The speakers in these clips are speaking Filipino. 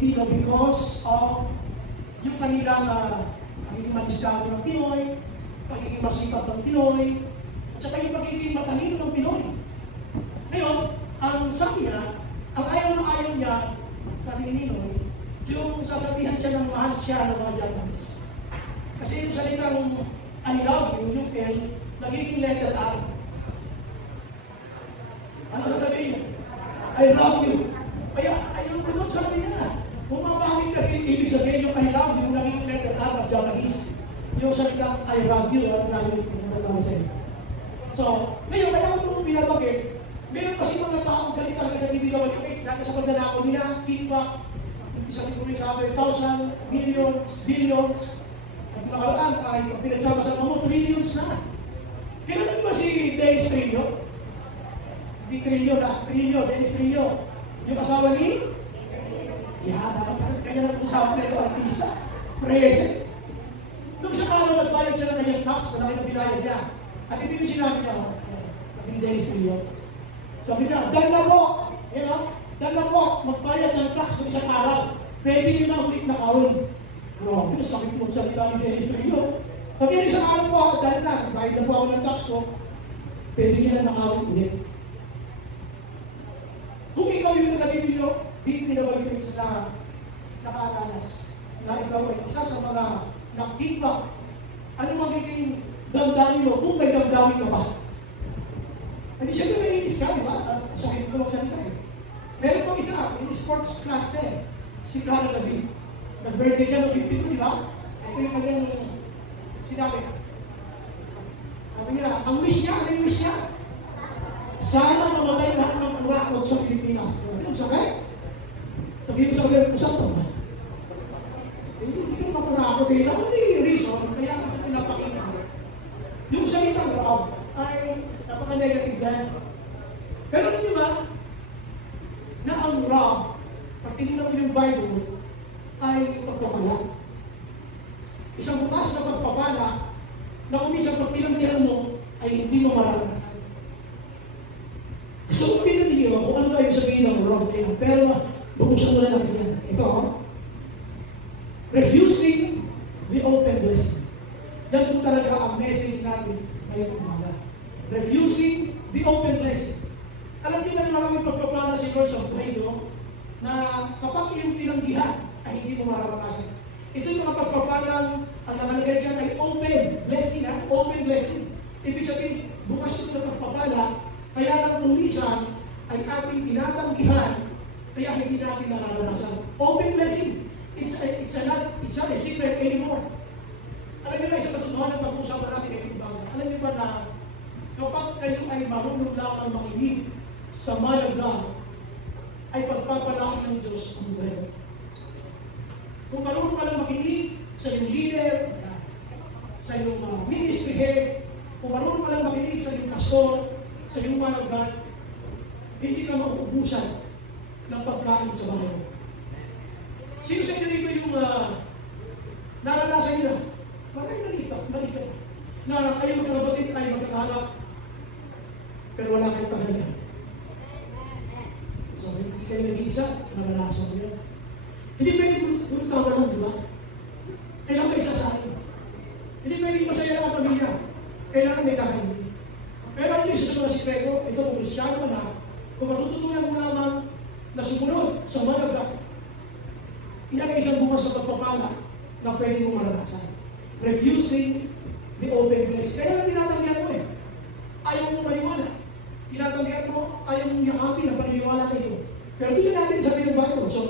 Pilipino because of yung kanilang pagiging madiskado ng Pinoy, pagiging masipag ng Pinoy, at saka yung pagiging matalino ng Pinoy. Ngayon, ang sabi niya, ang ayaw na ayaw niya, sabi ni Ninoy, yung sasabihan siya ng mahal siya ng mga Japanese. Kasi yung salitang I love you, yung L, nagiging letter R. Ano sasabihin niya? I love you. Kaya, ayun ko doon sabi niya. Bumabangin kasi ibig sabihin yung I love you, naging letter R of Japanese. Yung salitang I love you, at naging sa'yo. So, ngayon, kaya ako pinabagay, meron kasi mga taong galing talaga sa DPWH, sabi sa pagdanako nila, kickback, isa siguro sa 1,000, millions, billions, at nakaraan ay pinagsama sa mga trillions na. Kailan ba si Dennis Trillo? Hindi Trillo na, Trillo, Dennis Trillo. Yung asawa ni? Dapat kanya lang usapan na yung artista. Present. Nung sa araw nagbayad siya ng kanyang tax, malaki na binayad niya. At ito yung sinabi niya, sabi ni Dennis Trillo. Sabi niya, dala po, dala po, magbayad ng tax kung isang araw. Pwede niyo na ulit na kawin. Grabe, sakit mo sa nila ni Dennis Trillo. Sabi niya, isang araw po, dala na, bayad na po ako ng tax ko. Pwede niyo na nakawin ulit. Kung ikaw yung pinabalikin na nakaranas, na ikaw ay isa sa mga nakikita, ano magiging damdamin mo kung may damdamin ka pa? Hindi siya naiinis ka, di ba? Sakit mo lang salita eh. Meron pang isa, yung sports class 10, si Cara David. Nag-birthday siya ng 52, di ba? Ito yung kanyang sinabi. Sabi niya, ang wish niya, ano yung wish niya? Sana mamatay lahat ng anak sa Pilipinas. Ano sakit? Sabihin mo sa mga usap to ba? Hindi ko makunako din. Ako yung reason, kaya ako pinapakita. Yung salitang Rob ay napaka-negative din. Pero hindi ba, na ang Rob, pag tinignan mo yung Bible, ay pagpapala. Isang bukas na pagpapala, na kung minsan pag pinamilihan mo, ay hindi mo mararanasan. So, pinamilihan kung ano ba yung sabihin ng Rob na yan. Pero, buksan mo na natin yan. Ito, refusing the open blessing. Yan po talaga ang message natin ngayong umaga. Refusing the open blessing. Alam niyo na maraming pagpapala si Lord sa buhay, no? Na kapag iyong tinanggihan, ay hindi mo mararanasan. Ito yung mga pagpapalang ang nakalagay dyan ay open blessing, ha? Open blessing. Ibig sabihin, bukas ito na pagpapala, kaya lang kung minsan ay ating tinatanggihan, kaya hindi natin nararanasan. Open blessing. It's not a secret anymore. Alam niyo na, sa katotohanan ng pag-usapan natin ngayong bago. Alam niyo ba na kapag kayo ay marunong lamang makinig sa man of God, ay pagpapalaki ng Diyos ang buhay. Kung marunong ka lang makinig sa iyong leader, sa iyong ministry head, kung marunong ka lang makinig sa iyong pastor, sa iyong man of God, hindi ka mauubusan ng pagkain sa bahay mo. Sino sa inyo dito yung naranasan nyo na? Bakit nalito? Na kayo magkalabatin tayo magkakalap, pero wala kayong pagkain. So, hindi kayo nag-iisa, naranasan mo yun. Hindi pwede gusto ka lang, di ba? Kailangan may isa sa akin. Hindi pwede masaya lang ang pamilya. Kailangan may kakain. Pero ano yung isa sa mga sikreto? Ito, kung Kristyano ka na, kung matututunan mo naman na sumunod sa malaga, iyan ay isang bukas sa pagpapala na pwede mo maranasan. Refusing the open place. Kaya lang tinatanggihan mo eh. Ayaw mo maniwala. Tinatanggihan mo, ayaw mong yakapin ang paniniwala na ito. Pero hindi natin sabihin ng Bible. So,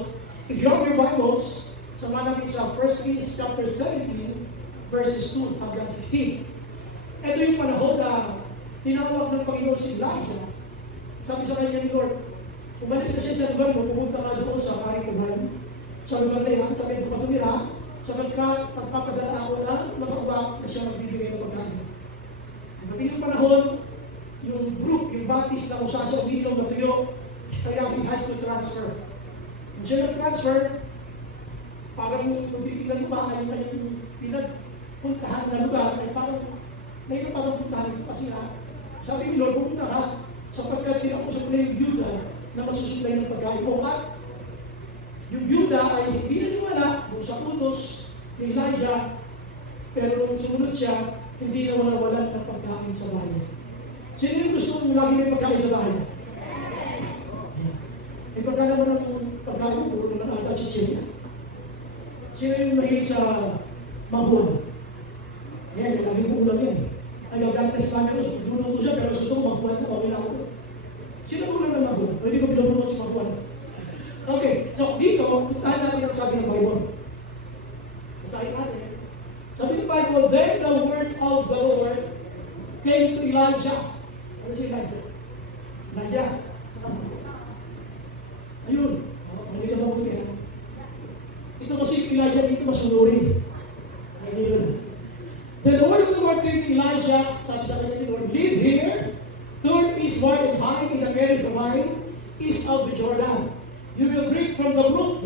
if you have your Bibles, sa natin sa 1 Kings chapter 17, verses 2 hanggang 16. Ito yung panahon na tinawag ng Panginoon si Elijah. Sabi sa kanya ni Lord, umalis na siya sa lugar mo, pumunta ka doon sa Karikuman. Sa lugar na yan, sabi ko patumira, sapagkat pagpapadala ako ng mga ubak na siya magbibigay ng pagkain. Pati yung panahon, yung group, yung batis na usa sa uminom na tuyo, kaya we had to transfer. Kung siya nag-transfer, parang magbibilang ba ay yung pinagpuntahan na lugar, ay parang may parang puntahan ito kasi sabi ni Lord, pumunta ka, sapagkat tinakusap na yung Judah na masusulay ng pagkain mo. At Yung byuda ay hindi naniwala doon sa utos ni Elijah, pero nung sumunod siya, hindi na wala ng pagkain sa bahay. Sino yung gusto mong lagi may pagkain sa bahay? Eh, pagka naman ang pagkain, puro naman ata chichirya. Sino yung mahilig sa mabuhan? Ayan, lagi ko ulam yan. Ayaw, dahil na sa camera, dulo ko siya, pero gusto ko mabuhan na, okay lang ako. Sino ulam na mabuhan? Pwede ko pinulunod sa mabuhan. Okay, so dito, puntahan natin ang sabi ng Bible. Masahin natin. Sabi ng Bible, then the word of the Lord came to Elijah. Ano si Elijah? Elijah. Ayun. Hindi ka mabuti. Ito kasi Elijah dito masunurin. Ayun. Then the word of the Lord came to Elijah. Sabi sa kanya ni Lord, live here, turn eastward and hide in the very vine east of the Jordan. You will drink from the brook.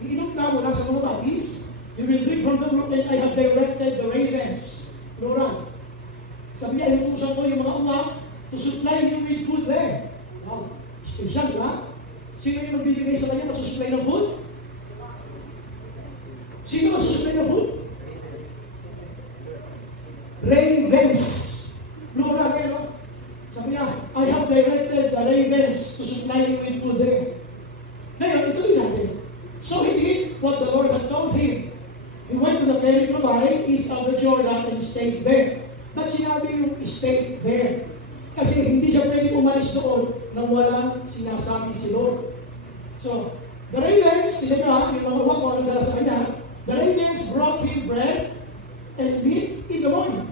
Iinom ka mula sa mga east. You will drink from the brook and I have directed the ravens. Plural. Sabi niya, inutusan ko yung mga uwak to supply you with food there. Wow. Special, ba? Sino yung magbibigay sa kanya masusupply ng food? Sino masusupply ng food? Ravens. Plural kayo, no? Sabi niya, I have directed the ravens to supply you with food there. Ngayon, ito din natin. So he did what the Lord had told him. He went to the very vine east of the Jordan and stayed there. But sinabi yung stayed there. Kasi hindi siya pwede umalis doon nang walang sinasabi si Lord. So, the ravens, sila yung mga uwak ko ang dala sa kanya, the ravens brought him bread and meat in the morning.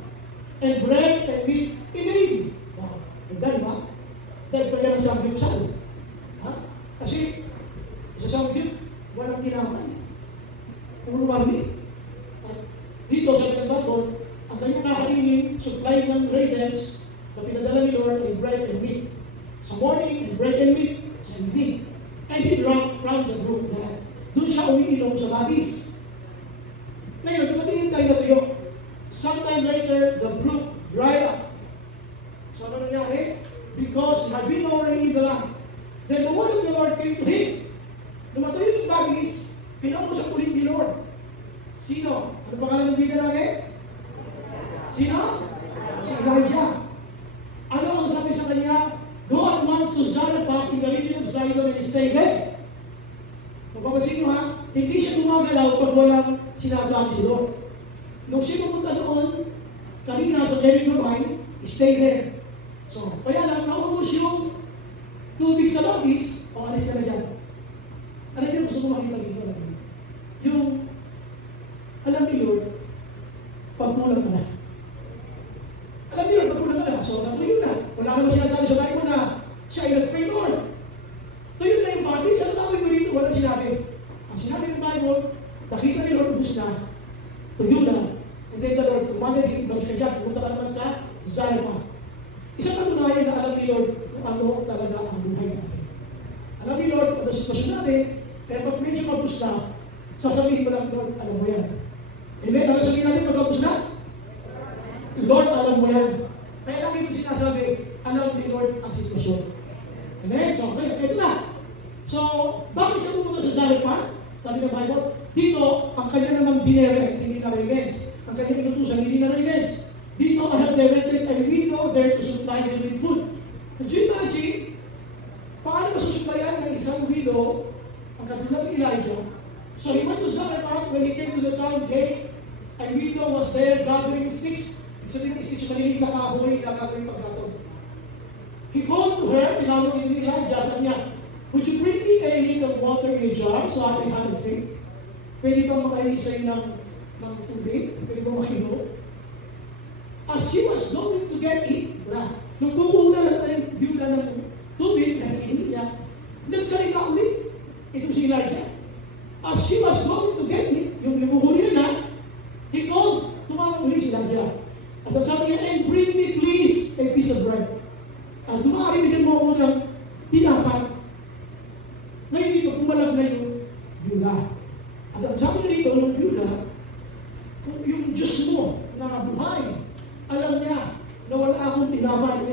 And bread and meat in the evening. Wow. Ganda, ba? Dahil pa yan ang samgyup-sal. Kasi, sa samgyup, walang kinamay. Puro marmi. Dito sa pinagbagon, ang kanyang nakainin, supply ng ravens, na pinadala ni Lord ay bread and meat. Sa morning, and bread and meat, sa evening. And he drank from the brook there. Doon siya umiinom sa batis. Ngayon, tumatingin tayo na tuyo. Sometime later, the brook dried up. So, ano nangyari? Because he had been already in the land. Then the word of the Lord came to him. Lumatuyo yung bagis, pinausap ulit ni Lord. Sino? Ano pangalan ng bida natin? Sino? Si Elijah. Ano ang sabi sa kanya? Go at once to Zarephath in the region of Sidon and stay there. Mapapansin nyo ha, hindi siya gumagalaw pag walang sinasabi si Lord. Nung siya pumunta doon, kanina sa Jericho Vine, stay there. So, kaya lang, naubos yung tubig sa bagis, o alis ka na dyan. Alam niyo, gusto ko makita dito. Yung, alam ni Lord, pagkulang mo na. Alam niyo, pagkulang mo na. So, natuyo na. Wala naman sinasabi sa Bible na siya ay nag-pray, Lord. Tuyo na yung bagis. Ano tawag mo rito? Walang sinabi. Ang sinabi ng Bible, nakita ni Lord, ubus na. Tuyo na. And then the Lord, tumagay din, bags ka dyan, pumunta ka naman sa Zarephath. Isang patunayan na alam ni Lord kung ano talaga ang buhay natin. Alam ni Lord, ano sitwasyon natin, kaya pag medyo kapos na, sasabihin mo lang, Lord, alam mo yan. Amen? Ano sabihin natin pag kapos na? Lord, alam mo yan. Kaya lagi ko sinasabi, alam ni Lord ang sitwasyon. Amen? So, ito na. So, bakit siya pumunta sa Zarephath? Sabi ng Bible, dito, ang kanya namang binere, hindi na ravens. Ang kanya inutusan, hindi na ravens. Dito, I have directed a widow there to supply them with food. Could you imagine, paano masusuplayan ng isang widow ang katulad ni Elijah? So he went to Zarephath. When he came to the town gate, a widow was there gathering sticks. So din sticks, maliliit na kahoy na gagawin pagkatog. He called to her, tinawag ni Elijah, sabi niya, would you bring me a little water in a jar so I can have a drink? Pwede bang makahilig sa'yo ng tubig? Pwede bang makinom? As she was going to get it, nung kukuha na tayong byuda ng tubig na hinihin niya, nagsalita ulit. Ito si Elijah. As she was going to get it, yung kukuha na, he called, tumawag ulit si Elijah. At ang sabi niya, and bring me please a piece of bread. At dumari, bigyan mo ako ng tinapay. Ngayon dito, pumalag na yung byuda. At ang sabi niya dito, yung byuda, kung yung Diyos mo na buhay, alam niya na wala akong tinapay.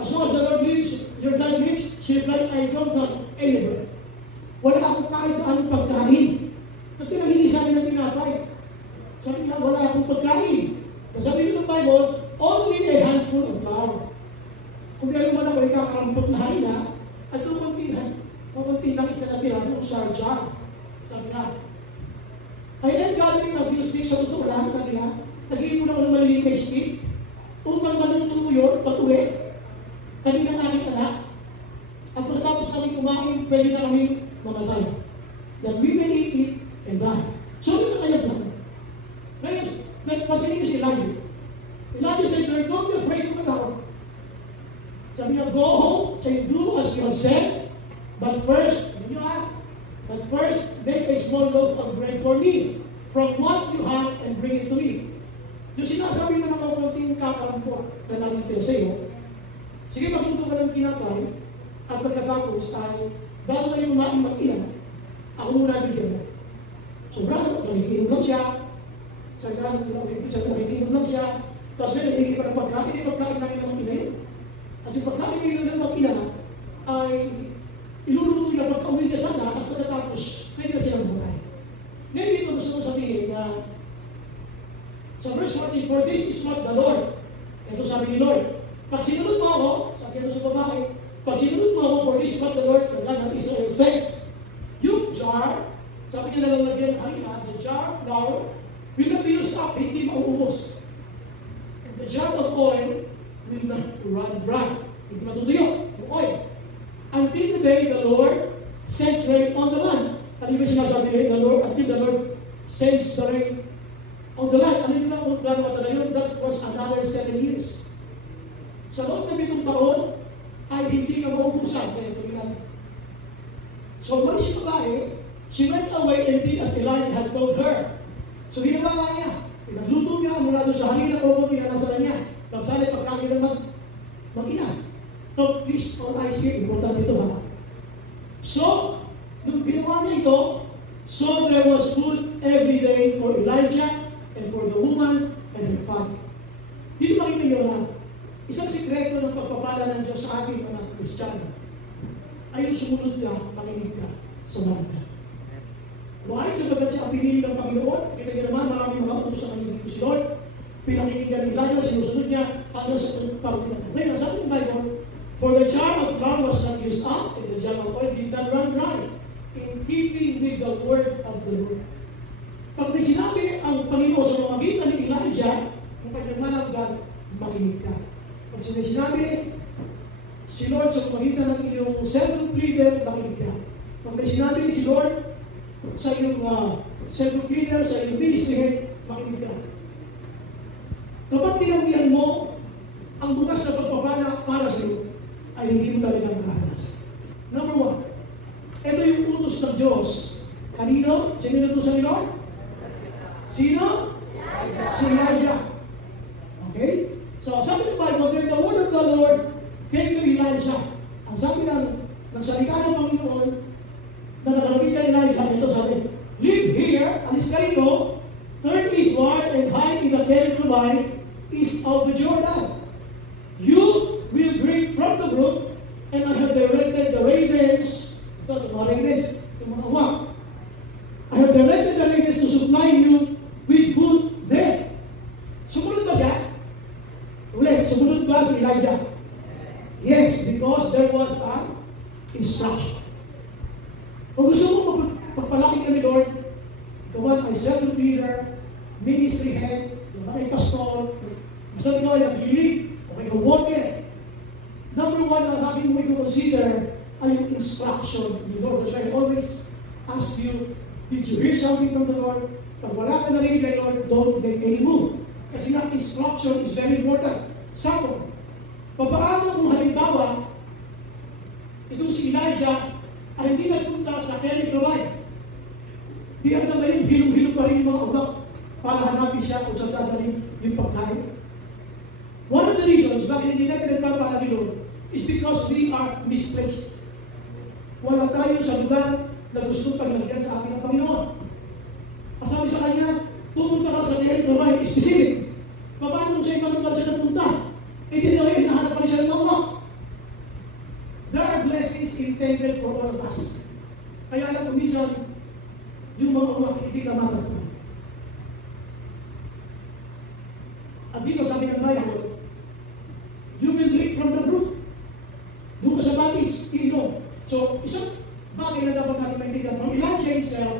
As long as the Lord lives, your dad lives, she replied, I don't have any bread. Wala akong kahit anong pagkain. At pinahili sa amin ng tinapay. Sabi niya, wala akong pagkain. Sabi niyo ng Bible, only a handful of flour. Kung kayo man ako ikakarampot na harina, at kukunti lang isa na tira ng sarja. Sabi niya, I am gathering a few sticks, sa totoo lang, sabi niya, nag-iipon ako ng maliliit na stick, upang maluto mo yun, patuwi, kami ng aking anak, at pagkatapos kami kumain, pwede na kami mamatay. That we may eat it and die. So, ito na kayo plan. Ngayon, nagpasilin niyo si Elijah. Elijah said, Lord, don't be afraid of God. Sabi niya, go home and do as you have said, but first, make a small loaf of bread for me, from what you have, and bring it to me. Yung sinasabi na ng konting kakarampot na natin sa iyo, sige, magluto ka ng tinapay, at pagkatapos ay, bago kayo mag-ilan, ako muna bigyan mo. Sobrang, nakikinom lang siya, nakikinom lang siya, kasi hindi pa ng pagkain namin ng mag-ina yun. At yung pagkain nila ng mag-ina ay iluluto nila pagka-uwi niya sana at pagkatapos pwede na silang buhay. Ngayon dito gusto ko sabihin na sa verse 14, for this is what the Lord, ito sabi ni Lord, pag sinunod mo ako, sabi ito sa babae, pag sinunod mo ako, for this is what the Lord, the God of Israel says, yung jar, sabi niya nalalagyan ng harina, the jar of flour, will not be used up, hindi mauubos. And the jar of oil will not run dry. Hindi matutuyo, yung oil. Until the day the Lord sends rain on the land. Ano yung sinasabi niya, until the Lord sends the rain on the land. Ano yung kung gano'n matala yun? That was another 7 years. Sa loob ng 7 taon, ay hindi ka maubusan. Kaya ito yun. So when she went away and did as Elijah had told her. So ginawa nga niya. Pinagluto niya mula doon sa harina o niya nasa niya. Tapos alay pagkain ng mag-ina. So please, all eyes here, important ito ha. So, nung ginawa niya ito, so there was food every day for Elijah and for the woman and her family. Dito makita niyo na, isang sikreto ng pagpapala ng Diyos sa ating mga Kristiyano ay yung sumunod ka, makinig ka sa marka. Why? Sabagat siya ang pinili ng Panginoon, kita niyo naman, maraming mga utos sa kanyang dito si Lord, pinakinggan ni Elijah, sinusunod niya, hanggang sa pagpapala. Ngayon, sabi ng Bible, for the jar of flour was not used up, and the jar of oil did not run dry, in keeping with the word of the Lord. Pag may sinabi ang Panginoon sa pamamagitan ni Elijah, kung kanyang mananggan, makinig ka. Pag sinabi si Lord sa pamamagitan ng iyong self-group leader, makinig ka. Pag may sinabi si Lord sa iyong self-group leader, sa iyong ministry, makinig ka. Kapag tinanggihan mo ang bukas na pagpapala para sa iyo, ay hindi mo talaga nakakalas. Number 1, ito yung utos ng Diyos. Kanino? Sino inutusan ni Lord? Sino? Si Elijah. Okay? So, sabi ng Bible, then the word of the Lord came to Elijah. Ang sabi ng salita ng Panginoon na nakalapit kay Elijah, ito sabi, live here, alis ka rito, turn eastward and hide in the Kerubim east of the Jordan. You will drink from the brook, and I have directed the ravens, ito mga ravens, yung mga uwak. I have directed the ravens to supply you with food there. Sumunod ba siya? Ulit, sumunod ba si Elijah? Yes, because there was an instruction. Kung gusto mo magpalaki ka ni Lord, ikaw ay self-group leader, ministry head, yung ay pastor, basta ikaw ay nag-lead, okay, walker. Number 1 na having mo i-consider ay yung instruction ni Lord. That's why I always ask you, did you hear something from the Lord? Pag wala ka narinig kay Lord, don't make any move. Kasi nga, instruction is very important. Second, papaano kung halimbawa, itong si Elijah ay hindi nagpunta sa Kerubim. Di hanggang ngayon, hilong-hilong pa rin yung mga umak para hanapin siya kung saan dadalhin yung pagkain. One of the reasons bakit hindi natin nagpapala ni Lord is because we are misplaced. Wala tayo sa lugar na gustong paglagyan sa ating ng Panginoon. Sabi sa kanya, pumunta ka sa Kerubim, specific. Paano kung sa ibang lugar siya napunta? Eh, di na ngayon, nahanap pa rin siya ng umak. There are blessings intended for all of us. Kaya lang kumisan, yung mga uwak, hindi ka matagpuan. At dito sabi ng Bible, you will drink from the brook. Doon ka sa batis, iinom. So, isang bagay na dapat natin maintindihan. From Elijah himself,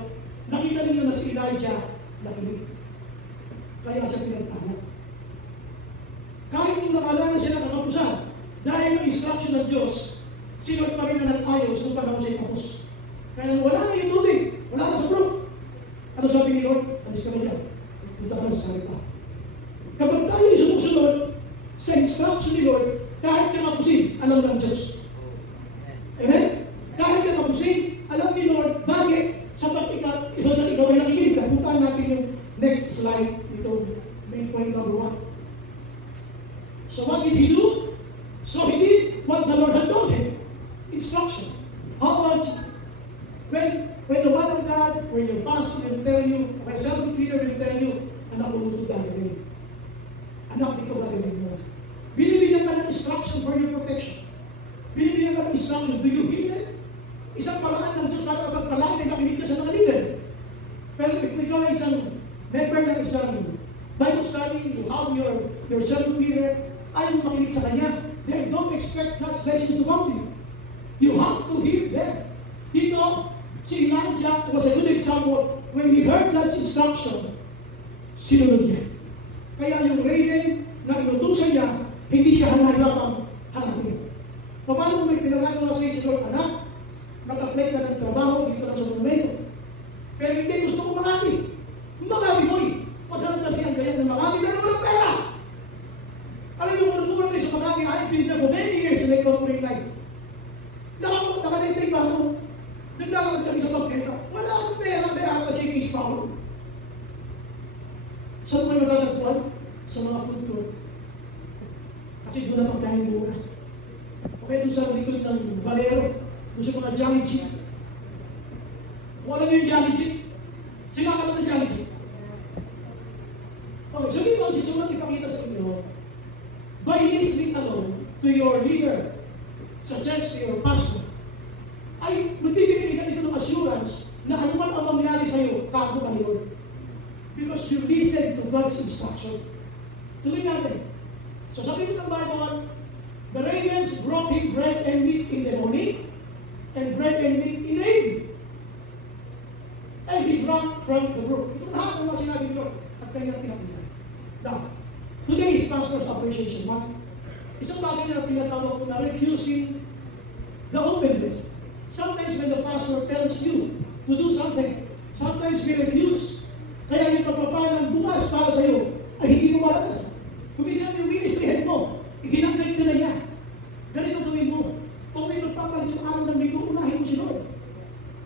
nakita ninyo na si Elijah nakinig. Kaya siya pinagpahanap. Kahit nung nakala na siya nakakapusan, dahil ng instruction ng Diyos, sinod pa rin na nag-ayos nung panahon siya tapos. Kaya wala na yung tubig, wala na sa brook. Ano sabi ni Lord? Alis ka ba dyan? Punta ka na sa salita. Kapag tayo sumusunod sa instruction ni Lord, kahit ka mapusin, alam ng Diyos. Amen? Kahit ka mapusin, alam ni Lord, bakit? Sapat ikaw ay nakikinig ka. Puntaan natin yung next slide nito. May point number 1. So what did he do? So he did what the Lord had told him. Instruction. How much? When the word of God, when your pastor will tell you, when some leader will tell you, anak mo ito gagawin. Anak, ito gagawin mo. Binibigyan ka ng instruction for your protection. Binibigyan ka ng instruction. Do you hear it? Isang paraan ng Diyos para magpalaki na nakinig ka sa mga leader. Pero if ikaw ay isang member ng isang Bible study, you have your servant leader, ayaw makinig sa kanya, then don't expect God's blessings to come to you. You have to hear them. Dito, si Elijah was a good example. When he heard God's instruction, sinunod niya. Kaya yung raven na inutusan niya, hindi siya hanahirapang hanapin. Paano may pinagagawa sa iyo, anak, mag-apply ka ng trabaho dito lang sa Monumento. Pero hindi gusto ko marami. Marami mo eh. Masarap na siyang ganyan na marami, pero walang pera. Alam mo, matutulong kayo sa marami, I've been there for many years in a corporate life. Nakalintay pa ako. Nagdakal kami sa pagkera. Wala akong pera, kaya ako siya yung ispaw. Saan kayo natagpuan? Sa mga food tour. Kasi doon na pagkain mura. Okay, doon sa likod ng Valero, doon sa mga Jolly Jeep. Wala mo yung Jolly Jeep? Sila ka lang ng Jolly Jeep. Okay, so dito, susunod ipakita sa inyo, by listening alone to your leader, sa church, to your pastor, ay magbibigay ka dito ng assurance na anuman ang mangyari sa iyo, kago ka ni Lord. Because you listen to God's instruction. Tuloy natin. So sabi ng Bible, the ravens brought him bread and meat in the morning, and bread and meat in the evening. And he drank from the brook. Ito lahat ng mga sinabi ni Lord at kanyang pinakita. Now, today is Pastor's Appreciation Month. Isang bagay na pinatawag ko na refusing the openness. Sometimes when the pastor tells you to do something, sometimes we refuse. Kaya yung pagpapalang bukas para sa iyo ay hindi mo maranas. Kung minsan yung ministry head mo, iginagay ka na niya. Ganito gawin mo. Kung may magpapalit yung araw ng linggo, unahin mo si Lord.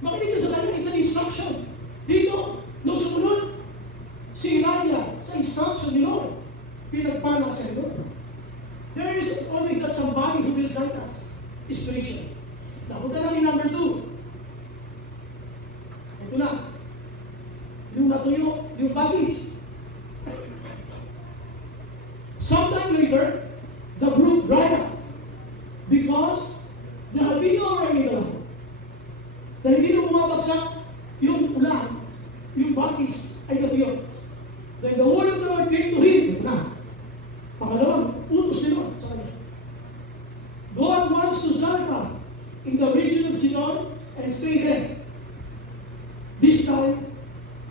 Makinig ka sa kanya, it's an instruction. Dito, nung sumunod, si Elijah sa instruction ni Lord, pinagpanak siya ni Lord. There is always that somebody who will guide us spiritually. Napunta namin number 2. Ito na. Yung natuyo, yung bagis. Sometime later, the brook dried up because there had been no rain in the land. Dahil hindi na bumabagsak yung ulan, yung bagis ay natuyo. Then the word of the Lord came to him. Na, pangalawang, utos ni Lord sa kanya. Go at once to Zarephath in the region of Sidon and stay there. This time,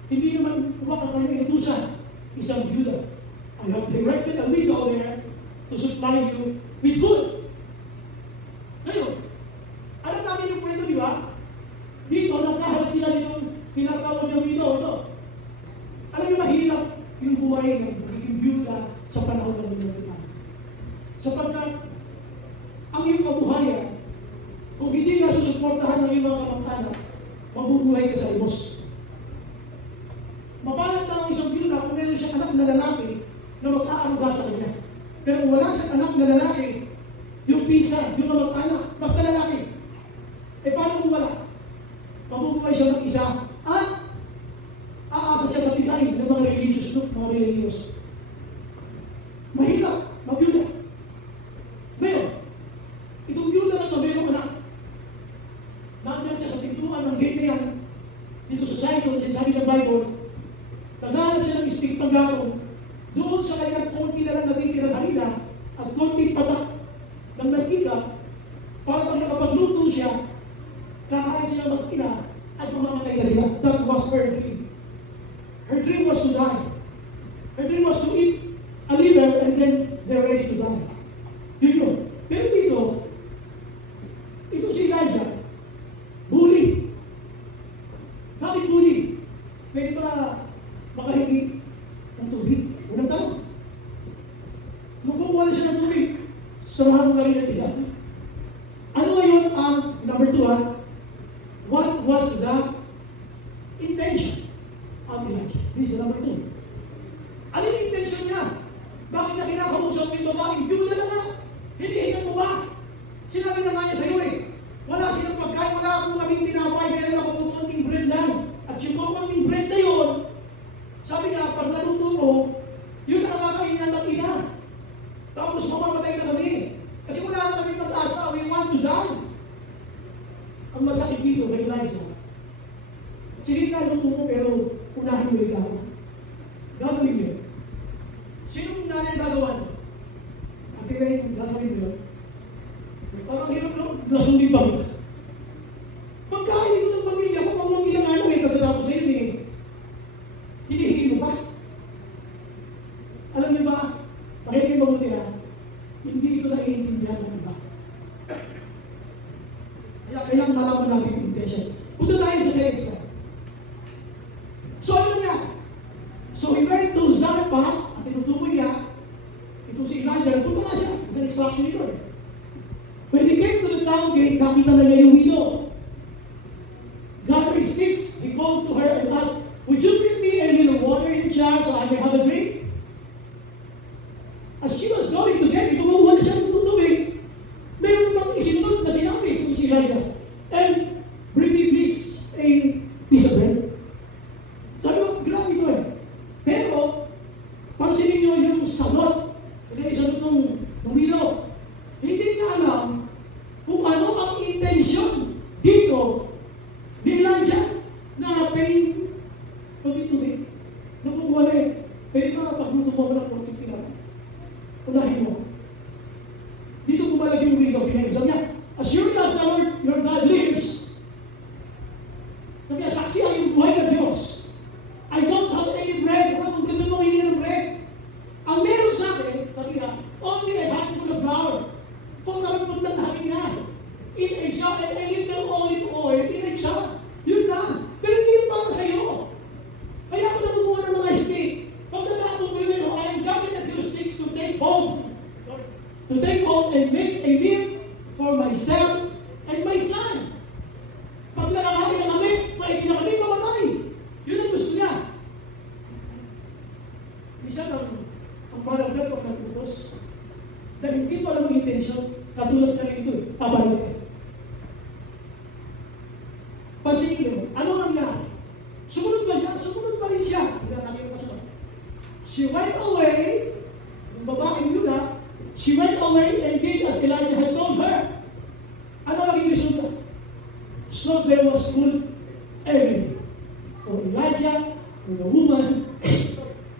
hindi naman umakang kanyang inutusan, isang Judah. I have directed a widow there to supply you with food. Ngayon, alam namin yung kwento, di ba? Dito, nakaharap sila nitong tinatawag yung widow. No? Alam niyo, mahirap yung buhay ng Judah sa panahon ng Pilipinas. Sapagkat, ang iyong kabuhayan, kung hindi nga susuportahan ng iyong mga kamag-anak, mabubuhay ka sa imos. Mapalat na ang isang Judah kung meron siyang anak na lalaki na mag-aaruga sa kanya. Pero kung wala siyang anak na lalaki, yung pisa, yung kamag-anak, basta lalaki. Eh paano kung wala? Mabubuhay siya ng isa at aasa siya sa tigay ng mga religious group, mga religious. Mahirap, magyuda. Ngayon, itong Judah na mayroong anak. Nandiyan siya sa pintuan pinaglutuan ng gate na yan, dito sa Zion, sinasabi ng Bible, naghanap siya ng stick paggato, doon sa kanyang konti na lang natitira na hila, at konti patak ng nagkita, para pag nakapagluto siya, kakain sila mag-ina, at mamamatay na sila. That was her dream. Her dream was to die. Her dream was to eat a little, and then they're ready to die. Yun yun. Pero dito, ito si Elijah, bully. Bakit bully? Pwede ba makahingi ng tubig? Unang tanong. Magkukuha na siya ng tubig. Samahan mo ka rin na tila. Ano ngayon ang number 2? What was the intention of Elijah? This is number 2. Ano yung intention niya? Bakit na kinakausap yung babae? Yun na nga. Hinihingan mo ba? Sinabi na nga niya sa'yo eh. Wala silang pagkain, wala akong kaming tinapay, kaya lang ako konting bread lang. At yung konting bread na yun, sabi niya, pag naluto ko, yun ang kakain na mag-ina. Tapos mamamatay na kami. Kasi wala na kami mag-asa, we want to die. Ang masakit dito kay Elijah. Sige ka, luto mo, pero unahin mo ikaw. Gagawin mo. Sinong nanay gagawan? Ate Ray, gagawin mo. Parang hirap lang, nasundin ba kita? Pagkain mo ng pamilya ko, pag mong ilangalang eh, pagkatapos na yun eh. Hinihingi mo ba? Alam niyo ba, makinig mabuti na, hindi ito naiintindihan ng iba. Kaya malaman natin yung intention. Punta tayo sa second step. So ano nga? So he went to Zarephath, at tinutukoy niya, ito si Elijah, nagpunta na siya, ang instruction ni Lord. When he came to the town gate, nakita na niya yung widow. Gathering sticks, he called to her and asked, "Would you bring me a little water in the jar so I may have a drink?" As she was going to get it, kumuha na siya ng tubig. Mayroon bang isinunod na sinabi sa si Elijah, "And bring me please a piece of bread." Sabi ko, grabe ko eh. Pero, pansinin niyo yung sagot. Kaya sagot ng widow. Hindi niya alam kung ano ang intensyon dito ni Elijah na pay pag-tubig. Nakukuha na eh. Pwede ba pagluto mo ng konting pinag? Unahin mo. Dito kumalag yung widow, pinag-exam niya. As sure as the Lord your God lives, sabi niya, saksi ang yung buhay ng Diyos. I don't have any bread. Wala kung ganda mo kayo ng bread. Ang meron sa akin, sabi niya, only a handful of flour. Kung nakapunta namin na, in a jar, and a little olive oil, in a jar, yun na. Pero hindi yung para sa'yo. Kaya ako nakukuha ng mga steak. Pag natapon ko yun, I am gathering a few sticks to take home. To take home and make a meal for myself and my son. Pag nakakain na kami, pwede na kami mamatay. Yun ang gusto niya. Minsan ang parang gano'n nagputos. Dahil hindi pa lang ang intention, katulad ka rin ito eh, pabalik eh. Pansinin mo, ano nangyari? Sumunod ba siya? Sumunod pa rin siya. She went away, yung babaeng Yuda, she went away and did as Elijah had told her. Ano naging resulta? So there was food every day. For Elijah, for the woman,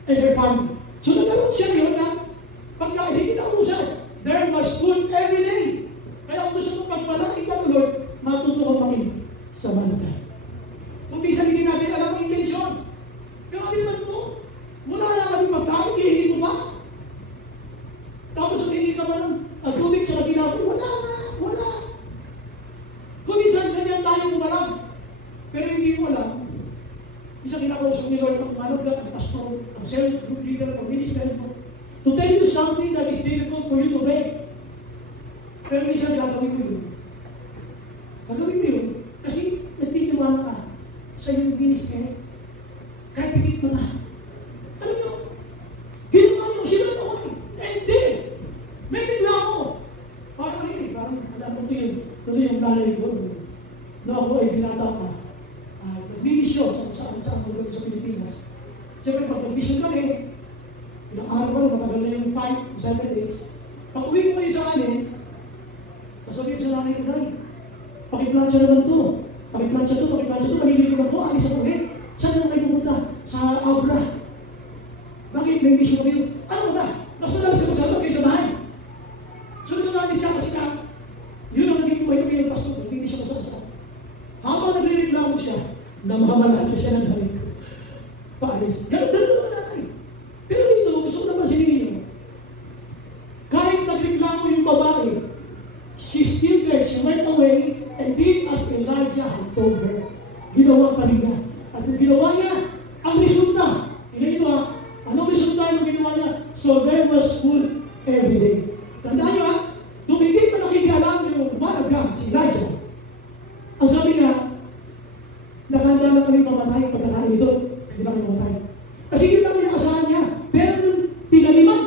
and her family. So nagkaroon siya ngayon na pagka hindi na usap, there was food every day. Kaya kung gusto mong pagpalaki ka ng Lord, matuto kang makinig sa manatay. Kung minsan hindi natin alam ang intensyon. Pero kami naman po, wala na kami magkain, hindi mo ba? Tapos hindi ka man ang tubig sa kabilang, wala. Kung minsan ganyan tayo kumalang, pero hindi mo alam. Isang kinakausap ni Lord, ang manag ka, ang pastor, ang cell group leader, ang minister mo, to tell you something that is difficult for you to break. Pero minsan gagawin mo yun. Gagawin mo yun. Kasi nagtitiwala ka sa iyong minister. Kahit higit mo na. Alam nyo, ginawa niyo, sila ako eh. Hindi. May bigla ako. Parang alam mo ito yun. Tuloy yung lalay ko. No, ako ay binata pa. Nagbimisyon sa saan ko sa Pilipinas. Siyempre, pag nagbimisyon kami, ilang araw ko, matagal na yung 5 to 7 days. Pag uwi ko kayo sa amin, sasabihin sa nanay ko, Nay, pakiplansya naman ito. Pakiplansya ito. siya, namamalatsa siya ng damit. Paalis. Ganun naman nanay. Pero dito, gusto ko naman sinigin. Kahit nagreklamo yung babae, she still there. She went away and did as Elijah had told her. Ginawa pa rin niya. At kung ginawa niya, ang resulta. Tingnan ito ha. Anong resulta yung ginawa niya? So there was food every day. Tandaan niyo ha, nung hindi pa nakikialam yung man of God, si Elijah, ang sabi niya, nakanda na kami mamatay pagkakain ito. Hindi na kami mamatay. Kasi yun lang yung asahan niya. Pero yung pinaliman,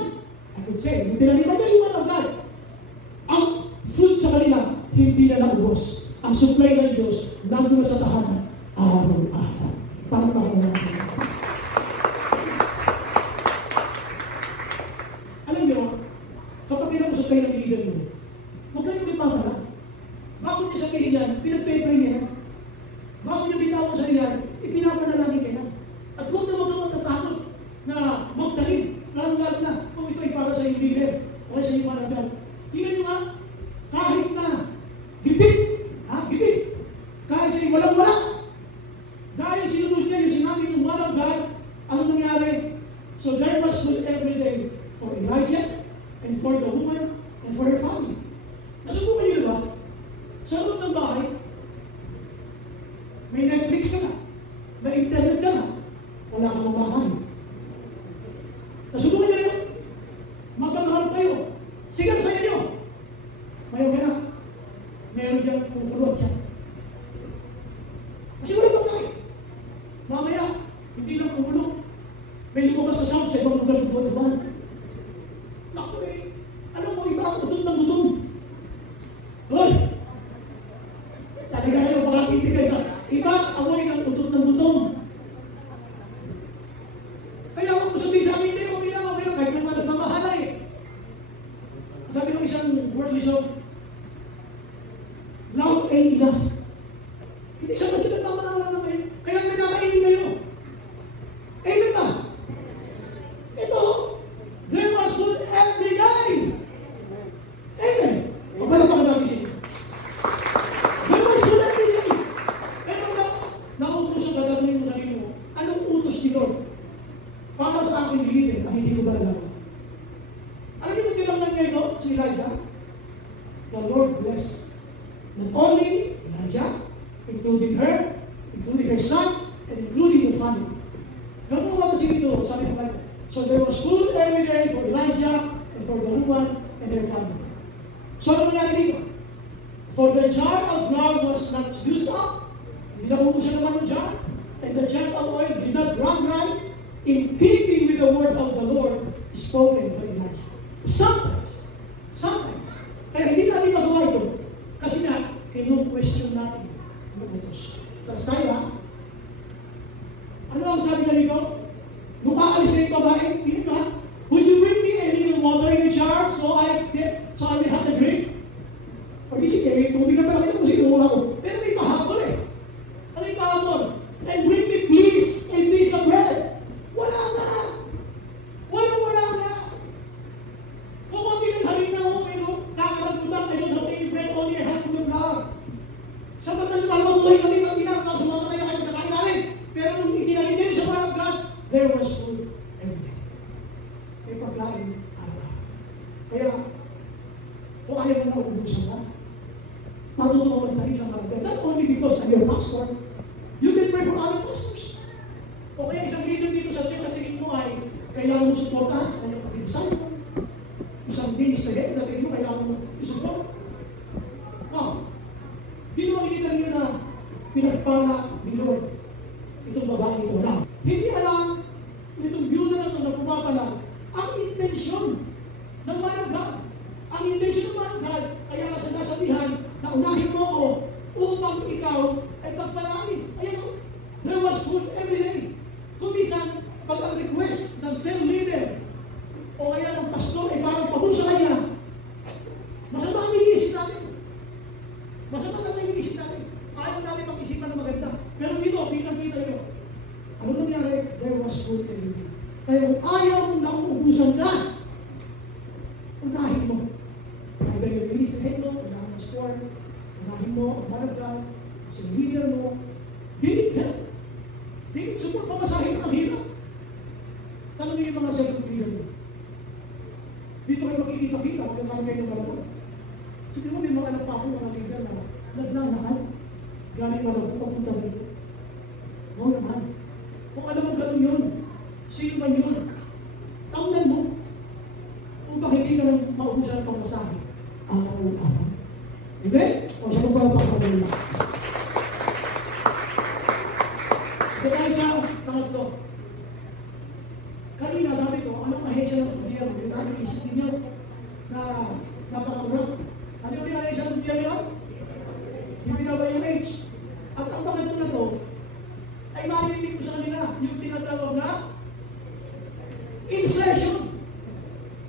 I could say, yung pinaliman niya yung man of God, ang food sa kanila, hindi na naubos. Ang supply ng Diyos, nandun na sa tahanan, araw-araw. Para makakawala natin. Alam niyo, kapag pinag-usap kayo ng leader niyo, huwag kayong ipapala. Bago niyo sabihin yan, pinag-pray niya. Bago niyo bitawan sa iyan, ipinapanalangin niya. At huwag na magkakatakot na magdalhin. Lalo-lalo na kung ito ay para sa inyong leader o sa inyong managgal. Tingnan niyo nga, kahit na gipit, kahit sa'yo walang-wala, dahil sinunod niya yung sinabi ng man of God, ano nangyari? So there was food every day for Elijah and for the woman and for her family. Nasubukan niyo ba? Sa loob ng bahay, may Netflix ka na, may internet ka na, wala kang makahain. Nasubukan niyo yun? Magkakaroon kayo. Sigal sa inyo. Mayroon ka na. Meron diyang kukulot siya. Kasi wala pa tayo. Mamaya, hindi lang kumulong. May lumabas sa sound sa ibang lugar ng buwan. Naku eh, alam mo, iba ang utot ng gutom. Hoy! Talaga kayo, makakiti kayo. Iba ang amoy ng utot ng gutom. Kaya kung sabihin sa akin, okay lang, kahit naman nagmamahala eh. Sabi ng isang worldly show, loud ain't enough. Hindi siya ba't nagmamahala naman eh. Kaya nagkakainin kayo. Amen ba? Ito, there was food every day. Amen. Pagpala pa ka natin siya. There was food every day. Pero nauutos ka, gagawin mo sa sarili mo, anong utos ni Lord? Para sa aking leader, ang hindi ko ba alam? Alam niyo kung tinangnan niya ito, si Elijah? The Lord bless. Not only Elijah, including her, including her son, and including the family. Ganun nga kasi ito, sabi ng Bible. So there was food every day for Elijah and for the woman and their family. So ano nangyari dito? For the jar of flour was not used up, hindi na umuusan naman ng jar, and the jar of oil did not run dry, in keeping with the word of the Lord spoken by Elijah. Sometimes, kaya hindi natin magawa ito, kasi nga, question natin yung utos. Tapos tayo ha, ano ang sabi na nito? Nung aalis na yung babae, dito ha, would you bring me a little water in a jar so I will have a drink? Pag isip eh, tubig na pala kayo kung sinula ko. Pero may pahabol eh. Ano yung pahabol? And bring me please a piece of bread. Wala na. Wala na. Kung mabiling harina ko, kakaragutan, I don't have any bread, only a handful of flour. Sa pagkakas mabuhay kami ng pinaka, sumama kayo kayo na kain namin. Pero nung ikinalin din sa man of God, there was food every day. May paglain araw. Kaya, kung ayaw mo na uubusan ka, matutuwa ka rin sa mga God. Not only because I'm your pastor, you can pray for other pastors. O kaya isang leader dito sa church, sa tingin mo ay kailangan mo supportahan sa kanyang pag-ibisay. Isang minister, na tingin mo kailangan mo isupport. Wow! Di naman makikita niyo na pinagpala ni Lord itong babae ito lang. Hindi alam itong byuda na ito na pumapala ang intensyon ng man of God. Ang intensyon ng man of God, kaya ka sinasabihan na unahin mo ako upang ikaw ay pagpalain. Ayan o, there was food every day. Kung minsan, pag ang request ng cell leader o kaya ng pastor ay parang pabul sa kanya, masama ang iniisip natin. Masama ang iniisip natin. Ayaw natin mag-isipan na maganda. Pero dito, kitang-kita nyo. Ano nangyari? There was food every day. Kaya kung ayaw mong nauubusan ka, unahin mo. Sabi yung minister mo, unahin mo sport, unahin mo ang man of God, sa leader mo, Hindi na. Hindi support pamasahin ang hirap. Tanongin yung mga second leader mo. Dito kayo makikita-kita, magkakaroon kayo ng balabon. Sige mo, may mga anak pa ako, mga leader na nagnanakal. Galing balabon, papunta dito. Oo naman. Kung alam mo gano'n yun, sino man yun? Taunan mo. Upang hindi ka nang maubusan ng pamasahin. Araw-araw. Amen? O siya mo pala pagkakalala. Kaya sa pangatlo, kanina sabi ko, anong ahensya ng gobyerno? Yung nakikisip ninyo na napakurap. Ano yung ahensya ng gobyerno yun? DPWH. At ang pangatlo na to, ay marinig ko sa kanila yung tinatawag na insertion.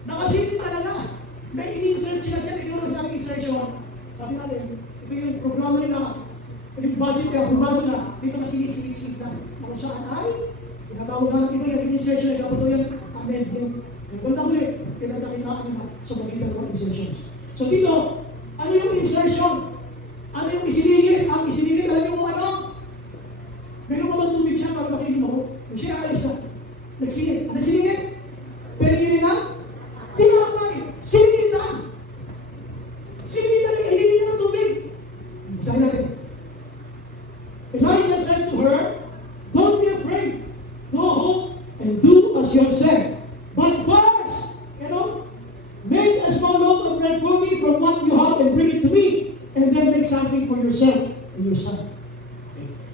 Nakasinin pa na may in-insert sila dyan, ito lang sabi insertion. Sabi natin, ito yung programa nila, yung budget kaya programa nila, dito masinisig na. Kung saan ay, pinatawag na ng iba yung insertion ay kapag yung amendment. Yung ganda ulit, pinatakitaan na sa magitan ng insertions. So dito, ano yung insertion? Ano yung isinigit? Ang isinigit, alam yung ano? Meron pa bang tubig siya para makinig mo? Kung siya alis na, nagsingit. Ano siningit? Pero yun na, tinapay, sinigitan. Sinigitan, hindi na tubig. Sabi natin, Elijah said to her, don't be afraid. Go home and do as you have said. But first, make a small loaf of bread for me from what you have and bring it to me. And then make something for yourself and your son.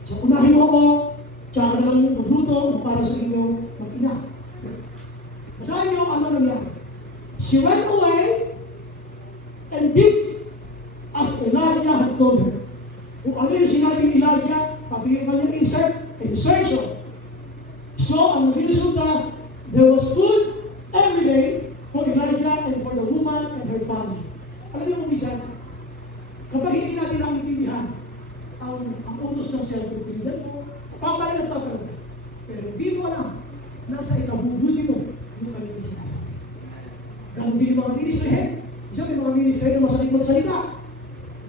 So, unahin mo ako, tsaka na lang magluto para sa inyong mag-ina. Basahin niyo ano nangyari. She went away and did as Elijah had told her. Kung ano yung sinabi ni Elijah, pati yung kanyang insertion. So, ang naging resulta, there was food every day for Elijah and for the woman and her family. Alam niyo kung isa, kapag hindi natin ang intindihan, ang utos ng self-repilidan mo, papalit at papalit. Pero hindi mo alam, nasa ikabubuti mo, yung kanyang sinasabi. Ganun din yung mga ministry. Isa may mga ministry na masakit magsalita.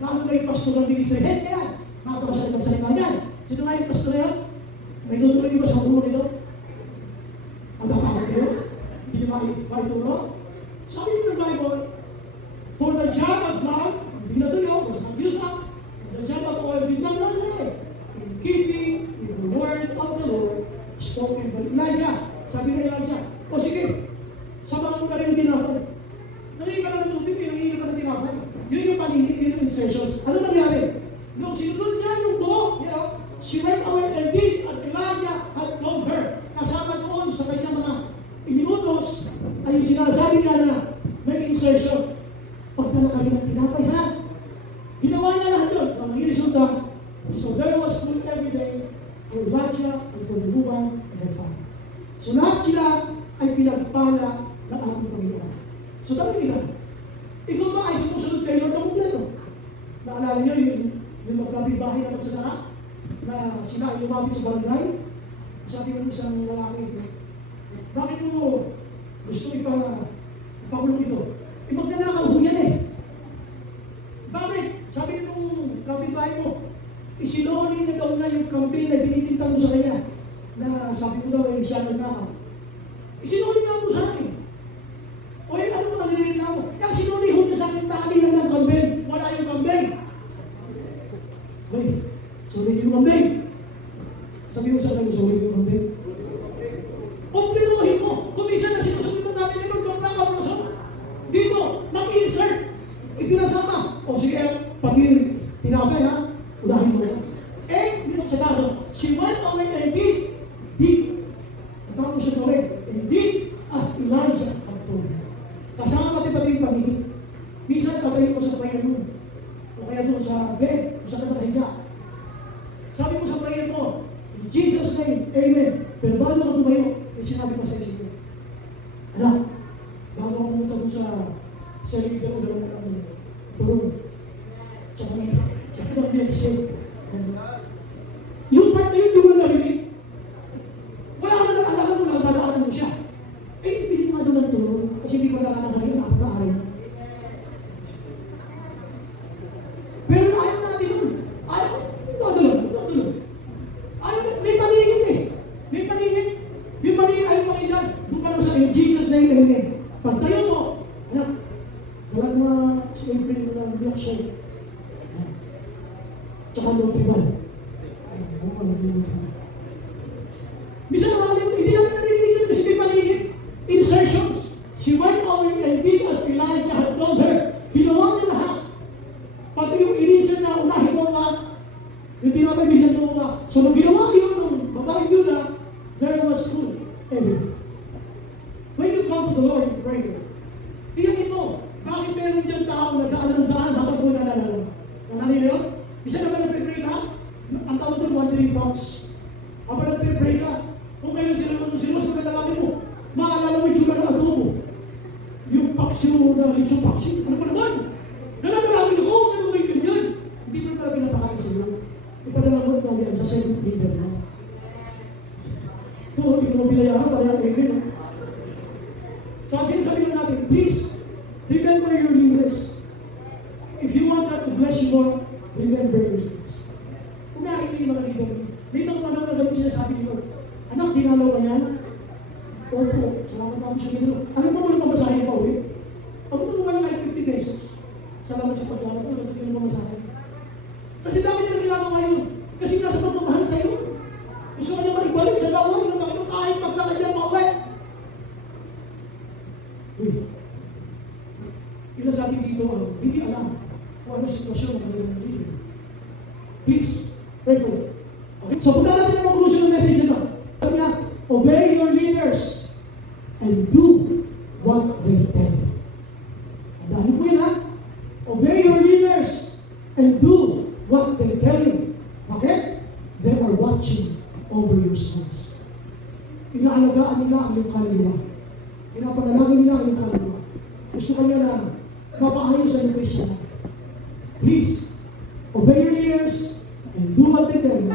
Lalo na yung pastor ng ministry. Kaya, makakapasakit magsalita niyan. Sino nga yung pastor yan? May tutuloy ba sa ulo nito? Ang nakakot kayo? Hindi nyo maituro? Sabi nyo ng Bible, for the job of God, hindi na tuyo, basta Diyos na, the job of all did not run away. In keeping with the word of the Lord spoken by Elijah. Sabi ni Elijah, o sige, samahan mo na rin yung tinapay. Nangyay ka lang ng tubig, nangyay ka ng tinapay. Yun yung paninit, yun yung insertions. Ano nangyari? Nung sinunod niya yung buo, she went away and did as Elijah had told her. Kasama doon sa kanyang mga inutos ay yung sinasabi niya na may insertion. Pagdala kami ng tinapay, ha? Ginawa niya lahat yun. Ang resulta, so there was food every day for Elijah and for the woman and her family. So lahat sila ay pinagpala ng ating Panginoon. So tanong nila, ikaw ba ay sumusunod kayo ng kompleto? Naalala niyo yung magkapit-bahay na magsasara? Na sila ay lumapit sa barangay? Sabi mo isang lalaki, bakit mo gusto ipakulong ito? Magnanakaw ho yan eh. Bakit? Sabi nitong kapitbahay mo, isinoli na daw na yung campaign na binibintang mo sa kanya. Na sabi ko daw ay siya nagnakaw. Isinoli nga mo sa akin. O yun, ano mga nilirin na ako? Yung sinoli ho na sa akin, dami na ng campaign. Wala yung campaign. Wait, sorry yung campaign. Sabi mo sa akin, sorry yung campaign. O pinuhin mo, kung isa na sinusunod na natin yun, kung nakapulaso. Dito, mag-insert. Ipinasama. O sige, pag-irin. Tinapay ha, unahin mo. Dito sa kaso, she went away and did. Natapos siya gawin. And did as Elijah had told her. Kasama natin pati yung pamilya. Minsan patayin mo sa prayer room. O kaya doon sa bed, o sa katahiga. Sabi mo sa prayer mo, in Jesus' name, Amen. Pero bago mo tumayo, sinabi ko sa isip ko, anak, bago ako pumunta doon sa leader ko doon ang turun. Tsaka mag-shake. Yung part na yun, di mo narinig. Wala ka na naalala mo, nakadadaanan mo siya. Hindi mo nga doon ang turun. Kasi hindi ko nakakasal yun, nakakaaral na. Pero ayaw natin yun. Ayaw, doon. Elijah had told her. Ginawa niya lahat. Pati yung inisan na unahin mo nga, yung tinapagbihan mo nga. So, nung ginawa yun, nung babae yun na, there was food everything. When you come to the Lord in prayer, tingnan mo, bakit meron diyang tao na daan ng daan habang mo nalalala? Nangyari yun? Isa naman nagpipray ka, ang tawag doon, wandering thoughts. Habang nagpipray ka, kung kayo silos magkatalagin mo, maalala mo yung tsura ng adobo. Yung paksiw na lechong paksiw. Ano ba naman? Nananalangin ako, ano ba yung ganyan? Hindi mo pala pinatakain sa iyo. Ipadala mo ito yan sa second leader mo. Ito, hindi mo binayaran, para yan kayo. So, again, sabihin natin, please, remember your leaders. If you want God to bless you more, remember your leaders. Kung nakikita yung mga leader, may mga panahon na gawin sila sabi ni Lord, anak, dinalaw ka yan? Opo, salamat namin sa Ginoo. Alam mo kung ano mabasahin pa ulit? Ako ito naman like 50 pesos. Salamat sa pagkala ko, ito yung mabasahin. Kasi bakit nila ginagawa ngayon? Kasi nasa pagmamahal sa iyo. Gusto ka niya maibalik sa gawain ng Panginoon kahit pagkakad niya pauwi. Uy, ilan sa atin dito, hindi alam kung ano sitwasyon ng kanilang leader. Please, pray for it. Okay? So, punta natin ang conclusion ng message ito. Sabi na, obey your leaders and do what they tell you. Dahil po yun ha, obey your leaders and do what they tell you. Bakit? They are watching over your souls. Inaalagaan nila ang iyong kaluluwa. Pinapanalangin nila ang iyong kaluluwa. Gusto ka niya na mapaayos sa iyong Christian life. Please, obey your leaders and do what they tell you.